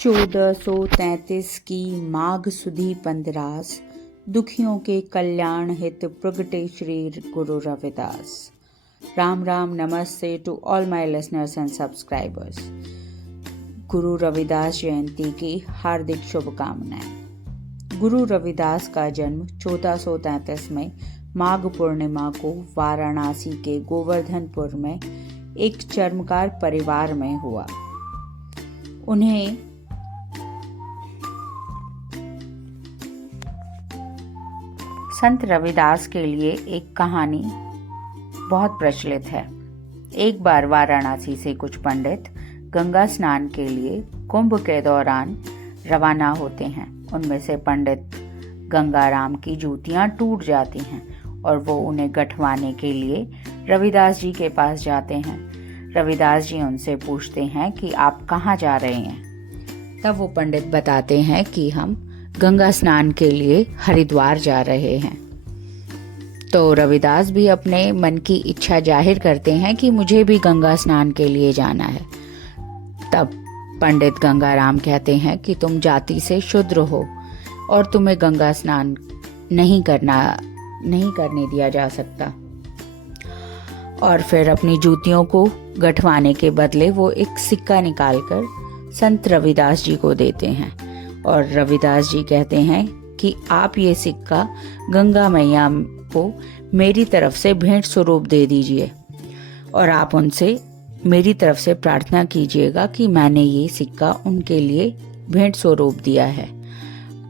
1433 की माघ सुधी पंद्रास, दुखियों के कल्याण हित प्रगटे श्री गुरु रविदास। राम राम, नमस्ते to all my listeners and subscribers. Guru Ravidas जयंती की हार्दिक शुभकामनाएं। गुरु रविदास का जन्म 1433 में माघ पूर्णिमा को वाराणसी के गोवर्धनपुर में एक चर्मकार परिवार में हुआ। उन्हें संत रविदास के लिए एक कहानी बहुत प्रचलित है। एक बार वाराणसी से कुछ पंडित गंगा स्नान के लिए कुंभ के दौरान रवाना होते हैं। उनमें से पंडित गंगाराम की जूतियां टूट जाती हैं और वो उन्हें गंठवाने के लिए रविदास जी के पास जाते हैं। रविदास जी उनसे पूछते हैं कि आप कहाँ जा रहे हैं। तब वो पंडित बताते हैं कि हम गंगा स्नान के लिए हरिद्वार जा रहे हैं। तो रविदास भी अपने मन की इच्छा जाहिर करते हैं कि मुझे भी गंगा स्नान के लिए जाना है। तब पंडित गंगाराम कहते हैं कि तुम जाति से शूद्र हो और तुम्हें गंगा स्नान नहीं करने दिया जा सकता। और फिर अपनी जूतियों को गंठवाने के बदले वो एक सिक्का निकालकर संत रविदास जी को देते हैं और रविदास जी कहते हैं कि आप ये सिक्का गंगा मैया को मेरी तरफ से भेंट स्वरूप दे दीजिए और आप उनसे मेरी तरफ से प्रार्थना कीजिएगा कि मैंने ये सिक्का उनके लिए भेंट स्वरूप दिया है।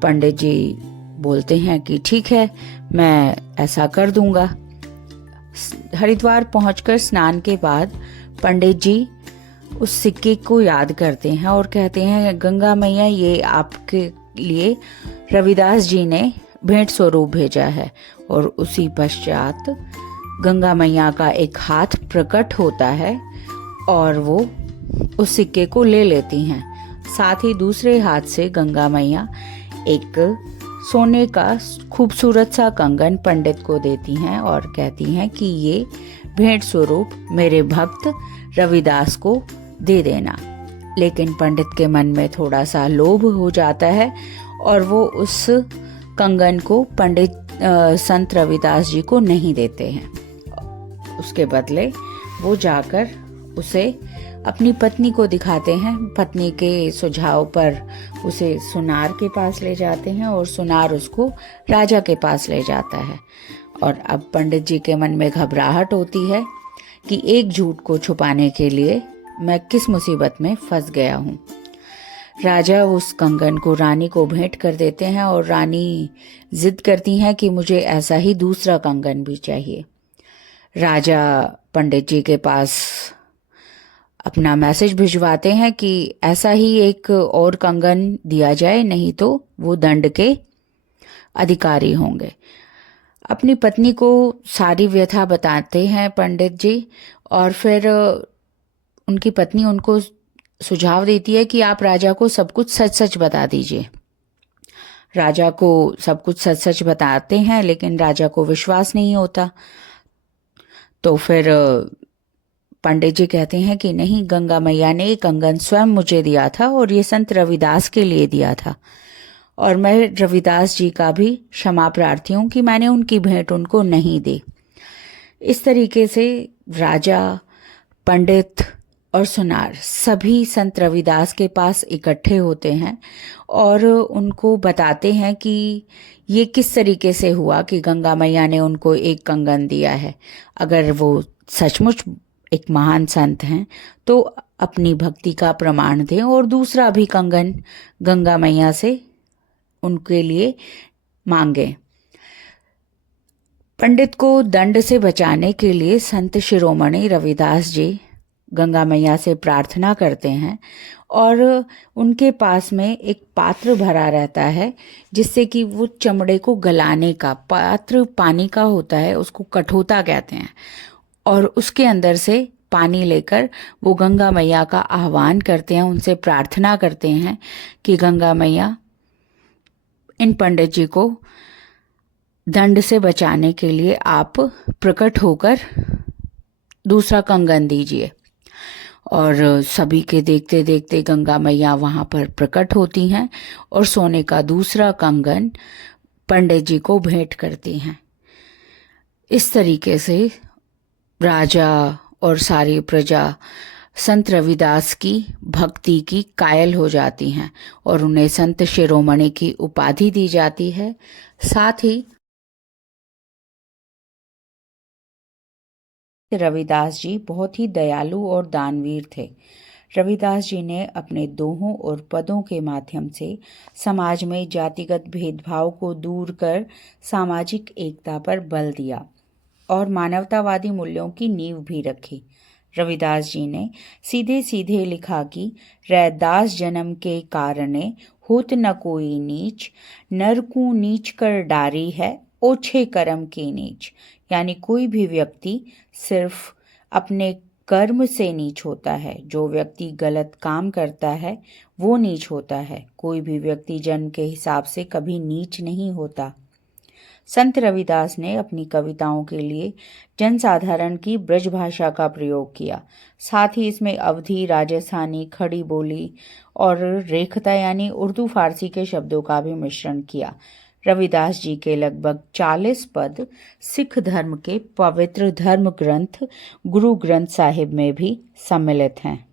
पंडित जी बोलते हैं कि ठीक है, मैं ऐसा कर दूंगा। हरिद्वार पहुंचकर स्नान के बाद पंडित जी उस सिक्के को याद करते हैं और कहते हैं, गंगा मैया, ये आपके लिए रविदास जी ने भेंट स्वरूप भेजा है। और उसी पश्चात गंगा मैया का एक हाथ प्रकट होता है और वो उस सिक्के को ले लेती हैं। साथ ही दूसरे हाथ से गंगा मैया एक सोने का खूबसूरत सा कंगन पंडित को देती हैं और कहती हैं कि ये भेंट स्वरूप मेरे भक्त रविदास को दे देना। लेकिन पंडित के मन में थोड़ा सा लोभ हो जाता है और वो उस कंगन को संत रविदास जी को नहीं देते हैं। उसके बदले वो जाकर उसे अपनी पत्नी को दिखाते हैं। पत्नी के सुझाव पर उसे सुनार के पास ले जाते हैं और सुनार उसको राजा के पास ले जाता है। और अब पंडित जी के मन में घबराहट होती है कि एक झूठ को छुपाने के लिए मैं किस मुसीबत में फंस गया हूँ। राजा उस कंगन को रानी को भेंट कर देते हैं और रानी जिद करती हैं कि मुझे ऐसा ही दूसरा कंगन भी चाहिए। राजा पंडित जी के पास अपना मैसेज भिजवाते हैं कि ऐसा ही एक और कंगन दिया जाए, नहीं तो वो दंड के अधिकारी होंगे। अपनी पत्नी को सारी व्यथा बताते हैं पंडित जी और फिर उनकी पत्नी उनको सुझाव देती है कि आप राजा को सब कुछ सच सच बता दीजिए। राजा को सब कुछ सच सच बताते हैं लेकिन राजा को विश्वास नहीं होता। तो फिर पंडित जी कहते हैं कि नहीं, गंगा मैया ने कंगन स्वयं मुझे दिया था और ये संत रविदास के लिए दिया था और मैं रविदास जी का भी क्षमा प्रार्थी हूँ कि मैंने उनकी भेंट उनको नहीं दी। इस तरीके से राजा, पंडित और सुनार सभी संत रविदास के पास इकट्ठे होते हैं और उनको बताते हैं कि ये किस तरीके से हुआ कि गंगा मैया ने उनको एक कंगन दिया है। अगर वो सचमुच एक महान संत हैं तो अपनी भक्ति का प्रमाण दें और दूसरा भी कंगन गंगा मैया से उनके लिए मांगे। पंडित को दंड से बचाने के लिए संत शिरोमणि रविदास जी गंगा मैया से प्रार्थना करते हैं और उनके पास में एक पात्र भरा रहता है जिससे कि वो चमड़े को गलाने का पात्र पानी का होता है, उसको कठोता कहते हैं। और उसके अंदर से पानी लेकर वो गंगा मैया का आह्वान करते हैं, उनसे प्रार्थना करते हैं कि गंगा मैया, इन पंडित जी को दंड से बचाने के लिए आप प्रकट होकर दूसरा कंगन दीजिए। और सभी के देखते देखते गंगा मैया वहाँ पर प्रकट होती हैं और सोने का दूसरा कंगन पंडित जी को भेंट करती हैं। इस तरीके से राजा और सारी प्रजा संत रविदास की भक्ति की कायल हो जाती हैं और उन्हें संत शिरोमणि की उपाधि दी जाती है। साथ ही रविदास जी बहुत ही दयालु और दानवीर थे। रविदास जी ने अपने दोहों और पदों के माध्यम से समाज में जातिगत भेदभाव को दूर कर सामाजिक एकता पर बल दिया और मानवतावादी मूल्यों की नींव भी रखी। रविदास जी ने सीधे सीधे लिखा कि रैदास जन्म के कारणे होत न कोई नीच, नर को नीच कर डारी है, ओछे कर्म के नीच। यानी कोई भी व्यक्ति सिर्फ अपने कर्म से नीच होता है। जो व्यक्ति गलत काम करता है वो नीच होता है। कोई भी व्यक्ति जन्म के हिसाब से कभी नीच नहीं होता। संत रविदास ने अपनी कविताओं के लिए जनसाधारण की ब्रज भाषा का प्रयोग किया। साथ ही इसमें अवधी, राजस्थानी, खड़ी बोली और रेखता यानी उर्दू फारसी के शब्दों का भी मिश्रण किया। रविदास जी के लगभग 40 पद सिख धर्म के पवित्र धर्म ग्रंथ गुरु ग्रंथ साहिब में भी सम्मिलित हैं।